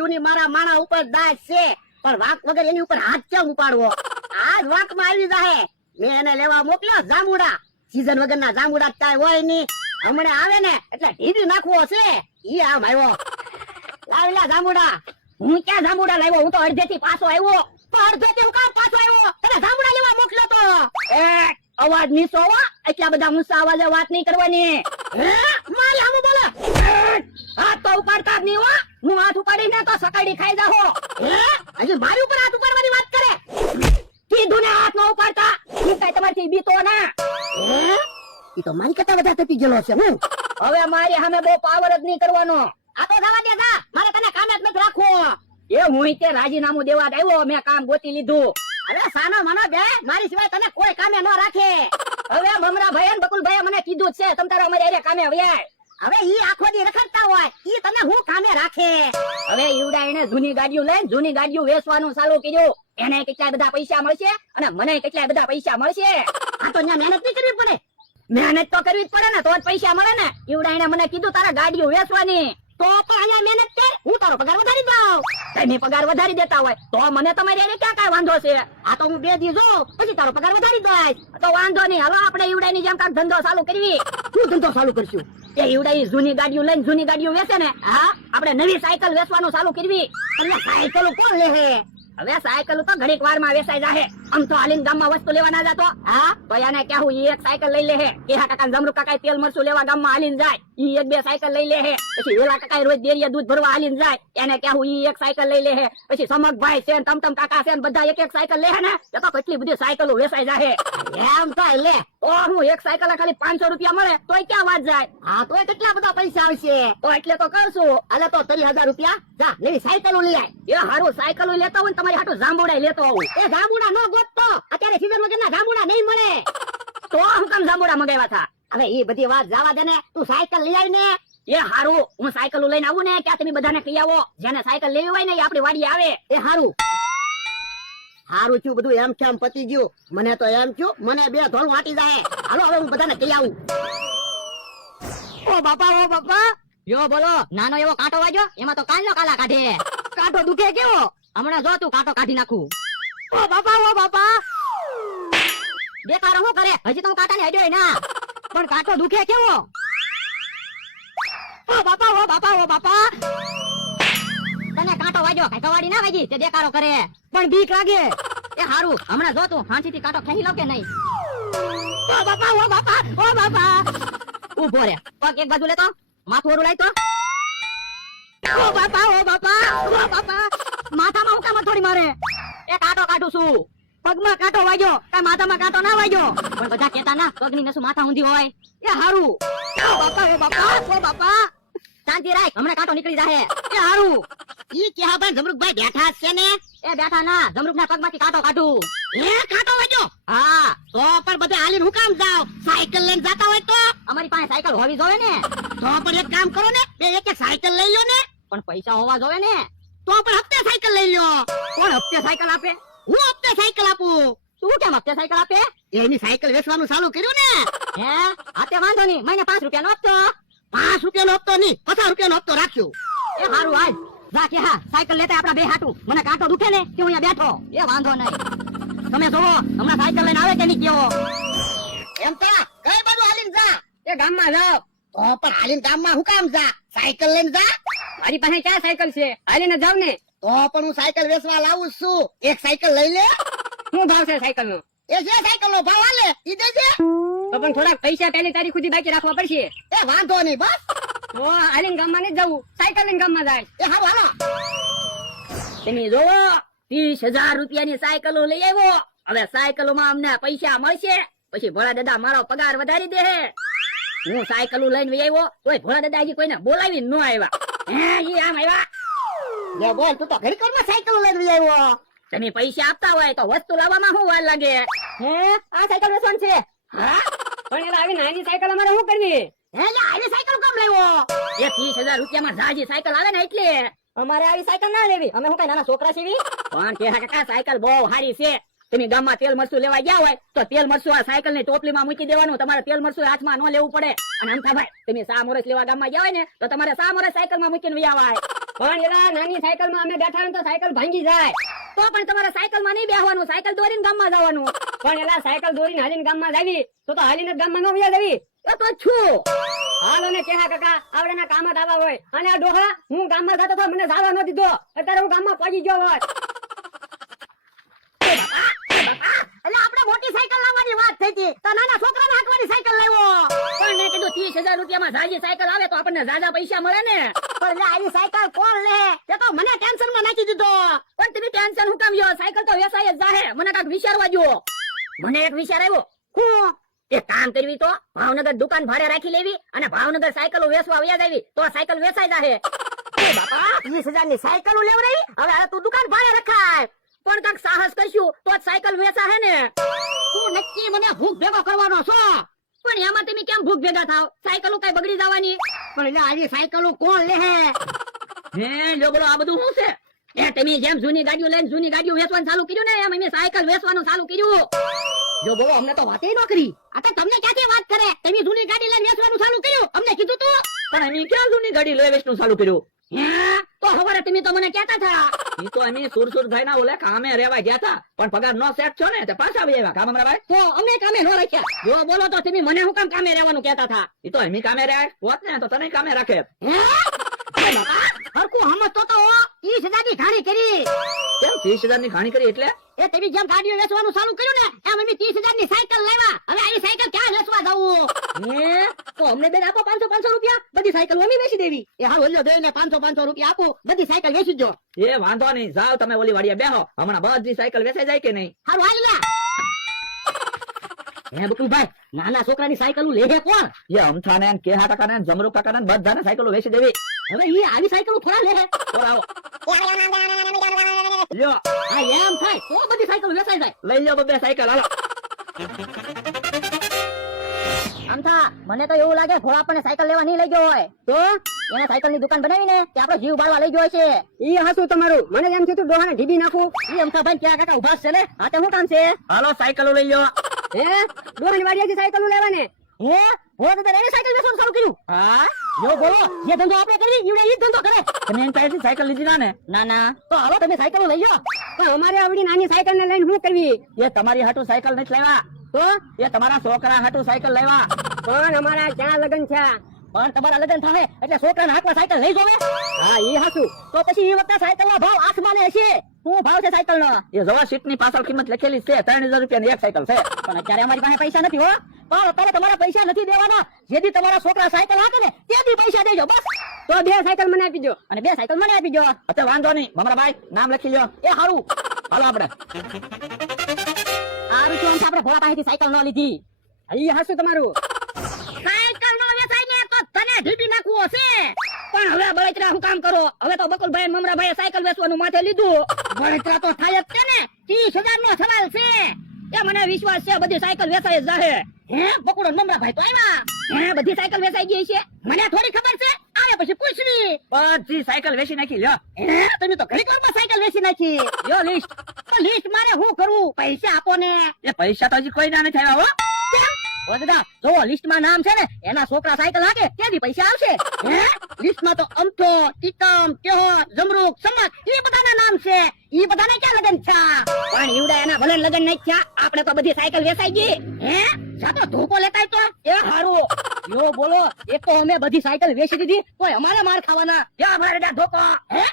દુની મારા માણા ઉપર દાસ છે, પણ વાંક વગર એની ઉપર હાથ કેમ ઉપાડવો? આજ વાંક માં આવી જાહે. મેં એને લેવા મોકલ્યો જાંબુડા. સીઝન વગરના જાંબુડા કાંઈ હોય નહીં. હમણાં આવે ને એટલે ઢીડી નાખવો છે. ઈ આમ આવ્યો. લાવેલા જાંબુડા. હું ક્યાં જાંબુડા લાવ્યો? હું તો અડધેથી પાછો આવ્યો. તો અડધેથી હું કામ પાછો આવ્યો? તને જાંબુડા લેવા મોકલ્યો તો. એ અવાજ નીચો હો, એટલા બધા ઊંચા અવાજે વાત નહીં કરવાની. હે મારી આમ બોલે. હાથ તો ઉપાડતા જ નહીં હો. હું હાથ ઉપાડીને તો સકાડી ખાઈ જાહો. હે હજી મારી ઉપર હાથ ઉપાડવાની વાત કરે? કીધું ને હાથ ન ઉપાડતા. હું કઈ તમારથી બીતો ના. હે ઈ તો મારી કરતા વધારે તપી ગયેલો છે. હું હવે મારી સામે બહુ પાવર જ નહીં કરવાનો. આ તો જવા દે જા. મારે તને કામે જ નથી રાખવો. એ હું તે રાજીનામું દેવા જ આવ્યો. મેં કામ ગોતી લીધું. અરે સાનો મનો બે, મારી સિવાય તને કોઈ કામે ન રાખે. હવે મમરાભાઈ અને બકુલભાઈ મને કીધું જ છે તમ તારા અમારે હારે કામે આવ્યા. હવે ઈ આખો દી રખડતા હોય, ઈ તને હું કામે રાખે? હવે ઈવડા એને જૂની ગાડીઓ લઈને જૂની ગાડીઓ વેચવાનું ચાલુ કર્યું. એને કેટલા બધા પૈસા મળશે અને મને કેટલા બધા પૈસા મળશે. આ તો ન્યા મહેનત નહીં કરવી પડે. મહેનત તો કરવી જ પડે ને, તો જ પૈસા મળે ને. ઈવડા એને મને કીધું તારા ગાડીઓ વેચવાની. તો પણ અહીંયા મહેનત કર, હું તારો પગાર વધારી દઉં. તમે પગાર વધારી દેતા હોય તો મને તમારી હારે ક્યાં કાંઈ વાંધો છે? આ તો હું 2 દી જોઉં, પછી તારો પગાર વધારી દઈશ. તો વાંધો નહીં. હાલો આપણે ઈવડાની જેમ કાંઈક ધંધો ચાલુ કરવી. શું ધંધો ચાલુ કરશું? એ ઈવડા ઈ જૂની ગાડીઓ લઈને જૂની ગાડીઓ વેચે ને, હા આપણે નવી સાયકલ વેચવાનું ચાલુ કરવી. એટલે સાયકલ કોણ લે હે? હવે સાયકલ તો ઘડીક વારમાં વેચાઈ જાહે. આમ તો હાલીને ગામમાં વસ્તુ લેવા ના જાતો. હા તો એને કહેવું ઈ એક સાયકલ લઈ લે હે. કેહા કાકા જમરૂ કાકા તેલ મરચું લેવા ગામમાં હાલીને જાય, ઈ 1-2 સાયકલ લઈ લે હે. પછી વેલા કાકા રોજ ડેરીએ દૂધ ભરવા હાલીને જાય, એને કહેવું ઈ એક સાયકલ લઈ લે હે. પછી સમકભાઈ છે ને તમ કાકા છે ને બધા એક સાયકલ લે હે ને, એ તો કેટલી બધી સાયકલો વેચાઈ જાહે. એમ તો લે. તો હું એક સાયકલ ખાલી 500 રૂપિયા મળે તોય ક્યાં વાત જાય? હા તોય કેટલા બધા પૈસા આવશે. તો એટલે તો કહું છું. અલે તો 30,000 રૂપિયા જા નવી સાયકલ લઈ આય. એ હારું સાયકલો લેતા હોય ને તમારી હાટુ જાંબુડા લેતો આવું. એ જાંબુડા નો ગોતતો, અત્યારે સીઝન વગરના જાંબુડા નહીં મળે. તો હું કેમ જાંબુડા મંગાવ્યા હતા? હવે ઈ બધી વાત જવા દે ને, તું સાયકલ લઈ આય ને. એ હારું હું સાયકલ લઈને આવું ને ક્યાં તમે બધાને કહી આવો. જેને સાયકલ લેવી હોય ને એ આપણી વાડીએ આવે. એ હારું હારું થયું બધું એમ કેમ પતી ગયું. મને તો એમ થયું મને 2 ધોળ વાટી જાય. હાલો હવે હું બધાને કહી આવું. ઓ બાપા યો બોલો. નાનો એવો કાંટો વાગ્યો, એમાં તો કાલનો કાલા કાઢે. કાંટો દુખે કેવો? હમણાં જો તું કાંટો કાઢી નાખું. ઓ બાપા બેકાર શું કરે? હજી તો હું કાંટાને અડ્યોય ના, પણ કાંટો દુખે કેવો? ઓ બાપા તને કાંટો વાગ્યો કઈ કવાડી ના વાગી તે દેકારો કરે, પણ બીક લાગે. એ હારું હમણાં જો તું ફાંસીથી કાંટો ખેંચી લઉં કે નહીં? ઓ બાપા ઉભો રે, પગ એક બાજુ લેતો, માથું ઓરું લાય તો. ઓ બાપા માથામાં હું કામ થોડી મારે? એ કાંટો કાઢું છું. પગમાં કાંટો વાગ્યો, કઈ માથામાં કાંટો ના વાગ્યો. પણ બધા કહેતા ના પગની નસું માથા ઊંધી હોય. એ હારું. ઓ બાપા શાંતિ રાખ, હમણાં કાંટો નીકળી જાહે. એ હારું. ઈ કેહા ભાઈ જમરૂકભાઈ બેઠા છે ને? એ બેઠા ના, જમરૂકના પગમાંથી કાંટો કાઢું. એ કાંટો વાગ્યો? હા તો પણ બધે હાલીને હું કામ જાવ? સાયકલ લઈને જાતા હોય તો? અમારી પાસે સાયકલ હોવી જોવે ને. તો પણ એક કામ કરો ને, બે એક સાયકલ લઈ લ્યો ને. પણ પૈસા હોવા જોવે ને. તો પણ હપ્તે સાયકલ લઈ લ્યો. કોણ હપ્તે સાયકલ આપે? હું હપ્તે સાયકલ આપું. તું કેમ હપ્તે સાયકલ આપે? એની સાયકલ વેચવાનું ચાલુ કર્યું ને. હે આતે વાંધો નહીં, મહિને 5 રૂપિયાનો હપ્તો. 5 રૂપિયાનો હપ્તો નહીં, 50 રૂપિયાનો હપ્તો રાખ્યો. એ હારું હાલ જા કે હા સાયકલ લેતા આપડા બે હાટું. મને કાંટો દુખે ને કે હું અહીંયા બેઠો. એ વાંધો નહીં. તમે જોવો હમણાં સાયકલ લઈને આવે કે નહીં કેવો? એમ તા કઈ બાજુ હાલીને જા? એ ગામમાં જાવ. તો પણ હાલીને ગામમાં હું કામ જા? સાયકલ લઈને જા. મારી પાસે ક્યાં સાયકલ છે? હાલીને જાવ ને. તો પણ હું સાયકલ વેચવા લાવું છું. એક સાયકલ લઈ લે. શું ભાવ છે સાયકલ નો? એ જે સાયકલ નો ભાવ આલે ઈ દેજે. તો પણ થોડાક પૈસા પહેલી તારીખ સુધી બાકી રાખવા પડશે. એ વાંધો નહીં બસ. તો હાલીને ગામમાં નહીં જવું, સાયકલ લઈને ગામમાં જાય. એ હાલો હાલો. તમે જોવો 30,000 રૂપિયાની સાયકલો લઈ આવ્યો. હવે સાયકલોમાં અમને પૈસા મળશે, પછી ભોળા દાદા મારો પગાર વધારી દે. હું સાયકલો લઈને વહી આવ્યો તોય ભોળા દાદા હજી કોઈને બોલાવી ન આવ્યા. હે ઈ આમ આવ્યા. લે બોલ તું તો ઘડીકરમાં સાયકલ લઈને આવ્યો. તમે પૈસા આપતા હોય તો વસ્તુ લાવવામાં શું વાર લાગે? હે આ સાયકલ વેચવાની છે? હા પણ એલા આવી નાની સાયકલ અમારે શું કરવી? હે લે આવી સાયકલ કેમ લાવ્યો? એ 30,000 રૂપિયામાં જાજી સાયકલ આવે ને એટલે. અમારે આવી સાયકલ ના લેવી, અમે શું કઈ નાના છોકરા છીએ? પણ કે કાકા સાયકલ બહુ સારી છે. તમે ગામમાં તેલ મરચું લેવા ગયા હોય તો તેલ મરચું આ સાયકલ ની ટોપલીમાં મૂકી દેવાનું. તમારે તેલ મરચું હાથમાં ન લેવું પડે. અને અમથા ભાઈ તમે સા મોરસ લેવા ગામમાં ગયા હોય ને તો તમારે સા મોરસ સાયકલ માં મૂકીને વ્યાવાય. પણ એલા નાની સાયકલમાં અમે બેઠા હોય તો સાયકલ ભાંગી જાય. તો પણ તમારે સાયકલમાં નહીં બેહવાનું, સાયકલ દોરીને ગામમાં જવાનું. પણ એલા સાયકલ દોરીને હાલીને ગામમાં જાવી તો હાલીને જ ગામમાં ન વ્યા જાવી. એ તો છું. હાલો ને કેહા કાકા આવડેના કામ જ આવા હોય. અને આ ડોહા હું ગામમાં જતો તો મને જવા ન દીધો. અત્યારે હું ગામમાં પહોંચી ગયો હોત. એટલે આપણે મોટી સાયકલ લાવવાની વાત થઈ હતી તો નાના છોકરાને હાંકવાની સાયકલ લાવ્યો. પણ મેં કીધું 30,000 રૂપિયામાં ઝાઝી સાયકલ આવે તો આપણને ઝાઝા પૈસા મળે ને. પણ લે આવી સાયકલ કોણ લે? તે તો મને ટેન્શનમાં નાખી દીધો. પણ તમે ટેન્શન હું કામ લ્યો? સાયકલ તો વેચાય જ જાહે. મને કાંઈક વિચારવા જો. મને એક વિચાર આવ્યો. હું એક કામ કરવી તો ભાવનગર દુકાન ભાડે રાખી લેવી અને ભાવનગર સાયકલો વેચવા વ્યા જાવી તો આ સાયકલ વેચાઈ જાહે. એ બાપા 30,000 ની સાયકલ લેવડાવી, હવે તું દુકાન ભાડે રખાય. પણ કાંઈક સાહસ કરશું તો જ સાયકલ વેચાહે ને. તું નક્કી મને ભૂખ ભેગો કરવાનો છો. પણ એમાં તમે કેમ ભૂખ ભેગા થાવ? સાયકલો કઈ બગડી જવાની? પણ લે આવી સાયકલો કોણ લે હે? હે લ્યો બોલો આ બધું શું છે? એ તમે જેમ જૂની ગાડીઓ લઈને જૂની ગાડીઓ વેચવાનું ચાલુ કર્યું ને એમ અમે સાયકલ વેચવાનું ચાલુ કર્યું. જો બોલો અમને તો વાતે ન કરી. આ તો તમને ક્યાંથી વાત કરે? તમે જૂની ગાડી લઈને વેચવાનું ચાલુ કર્યું, અમને કીધું તું. પણ અમે ક્યાં જૂની ગાડી લઈ વેચવાનું ચાલુ કર્યું? હે તો હવારે તમે તો મને કહેતા હતા. ઈ તો અમે સુરસુર થઈને ઓલે કામે રહેવા ગયા હતા પણ પગાર નો સેટ છો ને તે પાછા આવી આવ્યા કામ અમારા ભાઈ. તો અમે કામે ન રાખ્યા. જો બોલો તો તમે મને હું કામ કામે રહેવાનું કહેતા હતા? ઈ તો અમે કામે રહ્યા હોત ને તો તને કામે રાખે. હરકું સમજતો તો 30,000 ની ઘાણી કરી. કેમ 30,000 ની ઘાણી કરી એટલે? એ તમે જેમ ગાડીઓ વેચવાનું ચાલુ કર્યું ને એમ અમે 30,000 ની સાયકલ લાવ્યા. હવે આ સાયકલ ક્યાં વેચવા જવું? હે તો અમને બેન આપો 500 રૂપિયા બધી સાયકલ અમે વેચી દેવી. એ હા ઓલ્યો દે ને 500 રૂપિયા આપો, બધી સાયકલ વેચી દો. એ વાંધો નહીં, જાઓ તમે ઓલી વાડીએ બેહો. હમણાં બધી સાયકલ વેચાઈ જાય કે નહીં? હારું હાલ લે. હે બકુલભાઈ, નાના છોકરાની સાયકલ લે કોણ? એ અમથાને ને કેહા કાકાને ને જમરૂ કાકાને ને બધાને સાયકલો વેચી દેવી. હવે ઈ આવી સાયકલ થોડા લે. બોલાવો લ્યો. હા એમ થાય તો બધી સાયકલ વેચાઈ જાય. લઈ લ્યો બે સાયકલ હાલો. અમથા મને તો એવું લાગે ભોળા આપણને સાયકલ લેવા નહીં લઈ ગયો હોય. તો એને સાયકલ ની દુકાન બનાવીને તે આપણો જીવ બાળવા લઈ ગયો છે. ઈ હાસું તમારું. મને એમ થયું ડોહાને ઢીબી નાખું. ઈ અમથાભાઈ ક્યાં કાકા ઉભા છે ને? હા તે શું કામ છે? હાલો સાયકલો લઈ લ્યો. હે ડોહાની વાડીએથી સાયકલ લેવાને? હે ભોળા તો એને સાયકલ વેચવાનું ચાલુ કર્યું. હા જો બોલો જે ધંધો આપણે કરી ઈવડે ઈ જ ધંધો કરે. તમે એની પાસેથી સાયકલ લીધી ના ને? ના ના તો હાલો તમે સાયકલ લઈ જાઓ. પણ અમારે આવડી નાની સાયકલ ને લઈને શું કરવી? એ તમારી હાટુ સાયકલ નથી લાવ્યા તો એ તમારા છોકરા હાટુ સાયકલ લાવ્યા. પણ અમારા ક્યાં લગન છે? પણ તમારા લગ્ન થાય એટલે છોકરાને હાથમાં સાયકલ લઈ જોવે. હા ઈ હાસું. તો પછી એ વખતે સાયકલ નો ભાવ આસમાને હશે. શું ભાવ છે સાયકલ નો? એ જવા સીટ ની પાછળ કિંમત લખેલી છે 3,000 રૂપિયાની એક સાયકલ છે. પણ અત્યારે અમારી પાસે પૈસા નથી હો. પણ અત્યારે તમારા પૈસા નથી દેવાના. જેથી તમારા છોકરા સાયકલ હાકે ને તેથી પૈસા દેજો બસ. તો 2 સાયકલ મને આપી દો. અને 2 સાયકલ મને આપી દો. અત્યારે વાંધો નહીં મમરાભાઈ નામ લખી લ્યો. એ હારું હાલો આપણે. આ રીતે આપણે ભોળા પાસેથી સાયકલ ન લીધી. ઈ હાસું તમારું. સાયકલ નો વેચાય ને તો તને ઢીપી નાખવો છે. પણ હવે બળતરા હું કામ કરો? હવે તો બકુલભાઈ અને મમરાભાઈએ સાયકલ વેચવાનું માથે લીધું. બળતરા તો થાય જ છે ને. 30,000 નો સવાલ છે. એ મને વિશ્વાસ છે બધી સાયકલ વેચાઈ જ જાહે. હે બકુડો નમરાભાઈ તો આવ્યા. હે બધી સાયકલ વેચાઈ ગઈ છે? મને થોડી ખબર છે. આવે પછી પૂછવી. બધી સાયકલ વેચી નાખી લ્યો. હે તમે તો ઘણી વારમાં સાયકલ વેચી નાખી. લ્યો લિસ્ટ. તો લિસ્ટ મારે શું કરવું? પૈસા આપો ને. એ પૈસા તો હજી કોઈ ના નથી આવ્યા હો. ઓ દાદા જો લિસ્ટમાં નામ છે ને એના છોકરા સાયકલ હાકે ત્યાંથી પૈસા આવશે. હે લિસ્ટમાં તો અમથો ટીકમ કેહો જમરૂક સમક એ બધાના નામ છે. ઈ બધાને ક્યાં લગન છે? પણ ઈવડા એના ભલે લગન નહીં થયા. આપણે તો બધી સાયકલ વેચાઈ ગઈ. હે જાતો ધોકો લેતાય તો એ હારું. યો બોલો એક તો અમે બધી સાયકલ વેચી દીધી તો અમારે માર ખાવાના. યા મારે ધોકો. હે